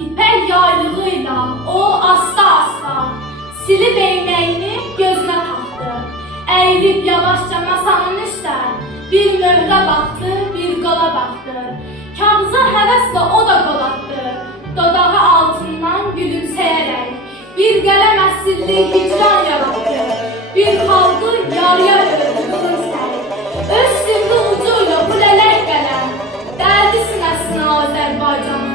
İpek yaylığıyla o asta silip eynəyini gözünə taxdı. Əyilib yavaşca masanın üstdən bir möhrə baxdı, bir qola baxdı. Kağıza həvəslə o da qol atdı, dodağı altından gülümsəyərək. Bir qələm əsirli hicran yarattı, bir xalqı yarıya böldü qılınc səri. Öz sivri ucuyla bu lələk qələm dəldi sinəsinə Azərbaycanın.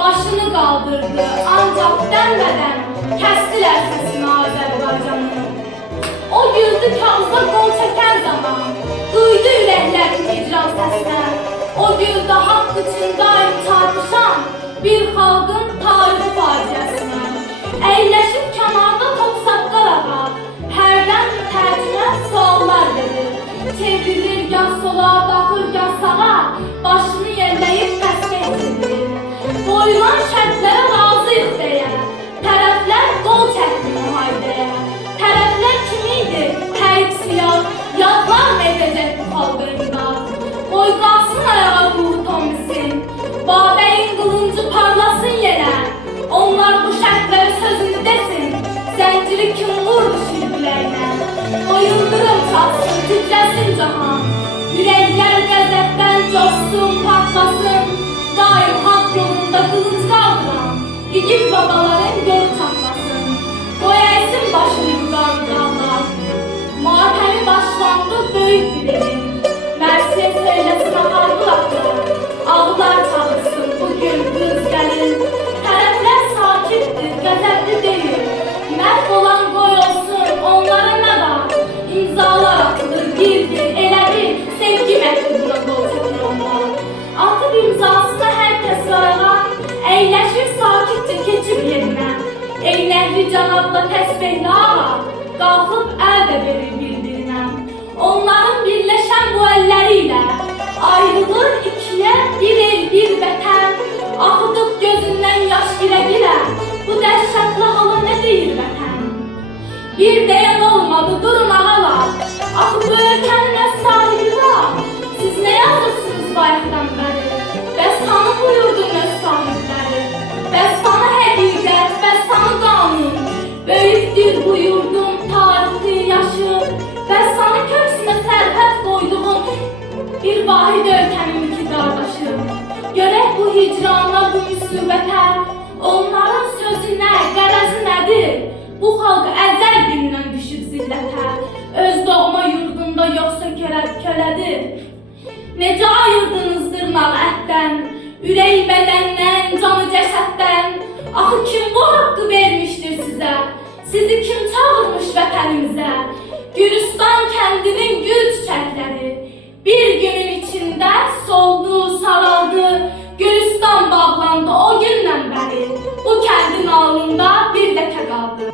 Başını qaldırdı, ancaq dənmədən kəstilər səsini Azərbaycanın. O güldü kağıza qol çəkən zaman, duydu ürəklərin hicran səsinə. O güldü haqq üçün daim çarpışan bir xalqın tarixi faciəsinə. Əyləşib kənarda top saqqal ağa, hərdən tərcümə suallar verir. Çevrilir ya sola, baxır ya sağa, başını yerləyib təsbih edir. Qoyulan şərtlərə razıyıq deyə, tərəflər qol çəkdi müharibəyə. Tərəflər kim idi? Tərk siyah, yadlar mı edəcək bu xalqa imdad? Qoy qalsın ayağa ruhu Tomisin, Babəyin qılıncı parlasın yenə. Onlar bu şərtləri sözünü desin, zənciri kim vurdu şirbiləyinə? O yıldırım çalsın, titrəsin cahan, ürəklər qəzəbdən coşsun, partlasın. Daim haqq yolunda qılınc qaldıran igid babaların yolu çatlasın. Qoy əysin başını yudan dağlar, matəmi başlandı böyük bilelim. Mərsiyə söyləsin ağardılar, ağlar çalışsın bugün qız gəlin. Tərəflər sakitdir, qəzəbli deyil, məhv olan qoy olsun, onlara nə var? İmzalar atılır bir, elə bir sevgi məktubuna qol çəkir onlar. Atıb imzasına hər kəs varağa, əyləşir sakitcə keçib yerinə. Eynəkli canabla təsbehli ağa, qalxıb əl də verir bir-birinə. Onların birləşən bu əlləri ilə ayrılır ikiyə bir el, bir vətən. Axıdıb gözündən yaş girə-girə, bu dəhşətli hala nə deyir vətən? Bir deyən olmadı, durun ağalar, axı bu ölkənin öz sahibi var. Siz nə yazırsınız bayaqdan bəri? Bəs tanı buyurdun öz sahibləri? Bəs tanı həqiqət, bəs tanı qanun? Böyükdür buyurdun tarixi yaşı, bəs tanı köksünə sərhəd qoyduğun bir vahid ölkənin iki qardaşı. Görək bu hicranla, bu müsibətə, onların sözü nə, qərəzi nədir? Bu xalq əzəl gündən düşüb zillətə, öz doğma yurdunda yoxsa kölədir. Necə ayırdınız dırnaq ətdən, ürək bədəndən, canı cəsəddən? Axı kim bu haqqı vermişdir sizə? Sizi kim çağırmış vətənimizə? Gülüstan kəndinin gül çiçəkləri bir günün içində soldu, saraldı. Gülüstan bağlandı o gündən bəri, bu kəndin alnında bir ləkə qaldı.